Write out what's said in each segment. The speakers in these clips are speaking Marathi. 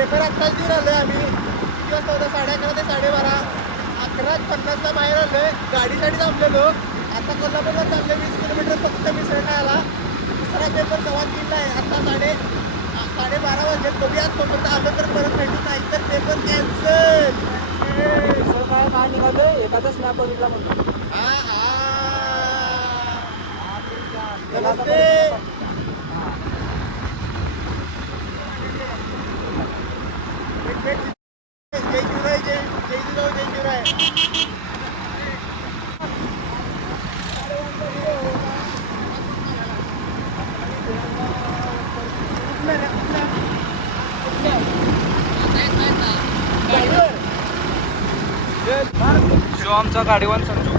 पेपर आत्ताच देऊन आलोय आम्ही. किती वाजता होता? 11:30 ते 12:30. 11:50ला बाहेर आलोय. गाडीसाठी थांबलेलो. आता कोल्हापूरला चालले 20 किलोमीटर फक्त मिसळ खायला. दुसरा पेपर 3:15 आहे. आता 12:30 वाजले. बघूयात तोपर्यंत आलो तर परत भेटू, नाही तर पेपर कॅन्सल. काय निघालं एखादा स्नॅप बघितला म्हणतो. नमस्ते. जय शिवराय. जय जिजाऊ. जय शिवराय. शो आमचा गाडीवान संजू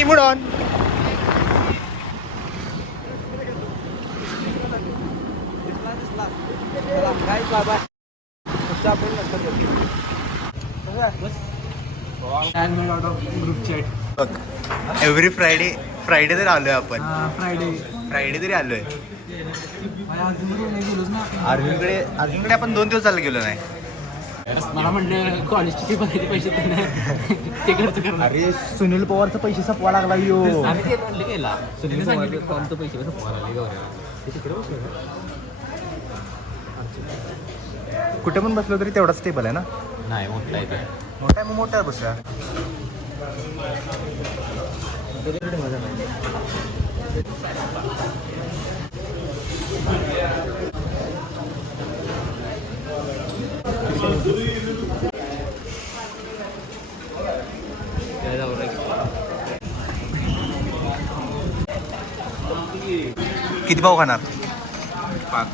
इमुडॉन. एव्हरी फ्रायडे तरी आलोय आपण. फ्रायडे तरी आलोय. अजूनकडे आपण 2 दिवस झाले गेलो नाही. मला म्हणलं कॉलेजची फी भरायचे पैसे ते खर्च करणार. अरे सुनील पवारचा पैसे सपवा लागला यो. आम्ही ते म्हणलं केला सुनील सांगितलं फॉर्मचं पैसे सपवा लागले कुठे पण बसलो तरी तेवढाच टेबल आहे ना. नाही मोठा आहे ते. मोठा आहे, मग मोठ्या बसूया. किती पाव खाणार? 5.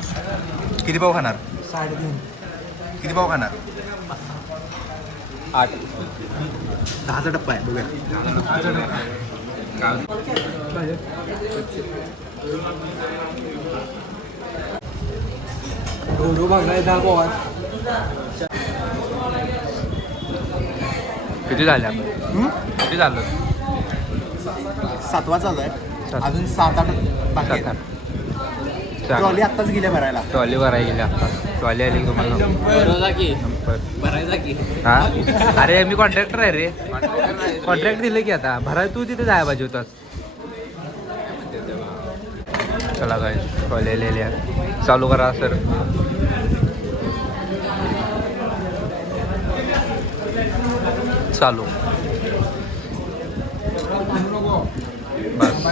किती पाव खाणार? 3.5. किती पाव खाणार? 8. 10चा टप्पा आहे. बघूया. भागला 10 पावात. किती झाले आपण? किती झालं? 7वा चालू आहे. अजून 7-8 बाकी आहेत. ट्रॉली आत्ताच गेल्या भरायला. ट्रॉली भरायला गेली आता. ट्रॉली आली तुम्हाला भरायचा की. हा अरे मी कॉन्ट्रॅक्टर आहे रे. कॉन्ट्रॅक्ट दिलं की आता भराय तू तिथे जायला पाहिजे होतास. चला काय ट्रॉली आलेल्या चालू करा सर. चालू बस.